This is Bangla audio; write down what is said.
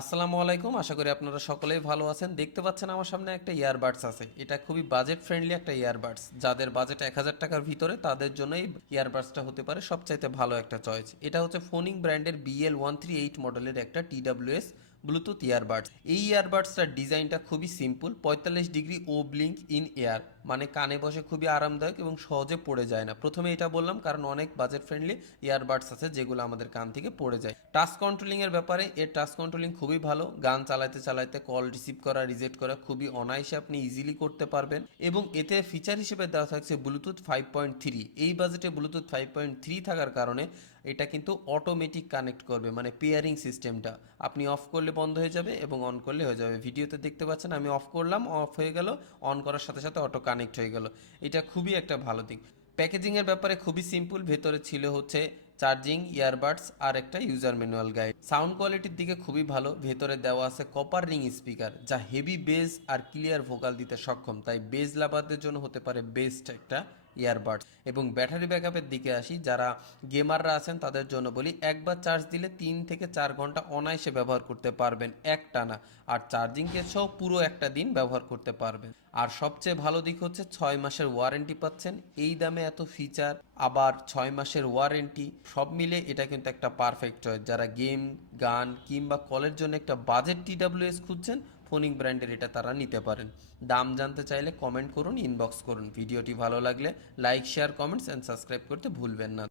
আসসালামু আলাইকুম, আশা করি আপনারা সকলেই ভালো আছেন। দেখতে পাচ্ছেন আমার সামনে একটা ইয়ারবাডস আছে। এটা খুবই বাজেট ফ্রেন্ডলি একটা ইয়ারবাডস। যাদের বাজেট 1000 টাকার ভিতরে তাদের জন্য এই ইয়ারবাডসটা হতে পারে সবচাইতে ভালো একটা চয়েস। এটা হচ্ছে ফোনিং ব্র্যান্ডের BL138 মডেলের একটা TWS ব্লুটুথ ইয়ারবাডস। এই ইয়ারবাডসটার ডিজাইনটা খুবই সিম্পল, 45 ডিগ্রি ও ব্লিঙ্ক ইন এয়ার, মানে কানে বসে খুবই আরামদায়ক এবং সহজে পড়ে যায় না। প্রথমে এটা বললাম কারণ অনেক বাজেট ফ্রেন্ডলি ইয়ারবাডস আছে যেগুলো আমাদের কান থেকে পড়ে যায়। টাচ কন্ট্রোলিং এর ব্যাপারে এর টাচ কন্ট্রোলিং খুবই ভালো। গান চালাতে চালাতে কল রিসিভ করা, রিজেক্ট করা খুবই অনায়াসে আপনি ইজিলি করতে পারবেন। এবং এতে ফিচার হিসেবে দেওয়া থাকছে ব্লুটুথ 5.3। এই বাজেটে ব্লুটুথ 5.3 থাকার কারণে এটা কিন্তু অটোমেটিক কানেক্ট করবে, মানে পেয়ারিং সিস্টেমটা আপনি অফ করলে বন্ধ হয়ে যাবে এবং অন করলে হয়ে যাবে। ভিডিওতে দেখতে পাচ্ছেন আমি অফ করলাম, অফ হয়ে গেল, অন করার সাথে সাথে অটো কানেক্ট হয়ে গেল। এটা খুবই একটা ভালো দিক। প্যাকেজিংয়ের ব্যাপারে খুবই সিম্পল, ভেতরে ছিল হচ্ছে চার্জিং ইয়ারবাডস আর একটা ইউজার ম্যানুয়াল গাইড। সাউন্ড কোয়ালিটির দিকে খুবই ভালো, ভেতরে দেওয়া আছে কপার রিং স্পিকার যা হেভি বেস আর ক্লিয়ার ভোকাল দিতে সক্ষম, তাই বেস লাভারদের জন্য হতে পারে বেস্ট একটা ইয়ারবাডস। এবং ব্যাটারি ব্যাকআপের দিকে আসি, যারা গেমাররা আছেন তাদের জন্য বলি একবার চার্জ দিলে 3 থেকে 4 ঘন্টা অনায়াসে ব্যবহার করতে পারবেন একটানা। আর চার্জিং কেসও পুরো একটা দিন ব্যবহার করতে পারবেন। আর সবচেয়ে ভালো দিক হচ্ছে 6 মাসের ওয়ারেন্টি পাচ্ছেন। এই দামে এত ফিচার, আবার 6 মাসের ওয়ারেন্টি, সব মিলে এটা কিন্তু একটা পারফেক্ট চয়েস। যারা গেম, গান কিংবা কলের জন্য একটা বাজেট TWS খুঁজছেন, ফোনিং ব্র্যান্ডের এটা তারা নিতে পারেন। দাম জানতে চাইলে কমেন্ট করুন, ইনবক্স করুন। ভিডিওটি ভালো লাগলে like, share, comments and subscribe করতে ভুলবেন না।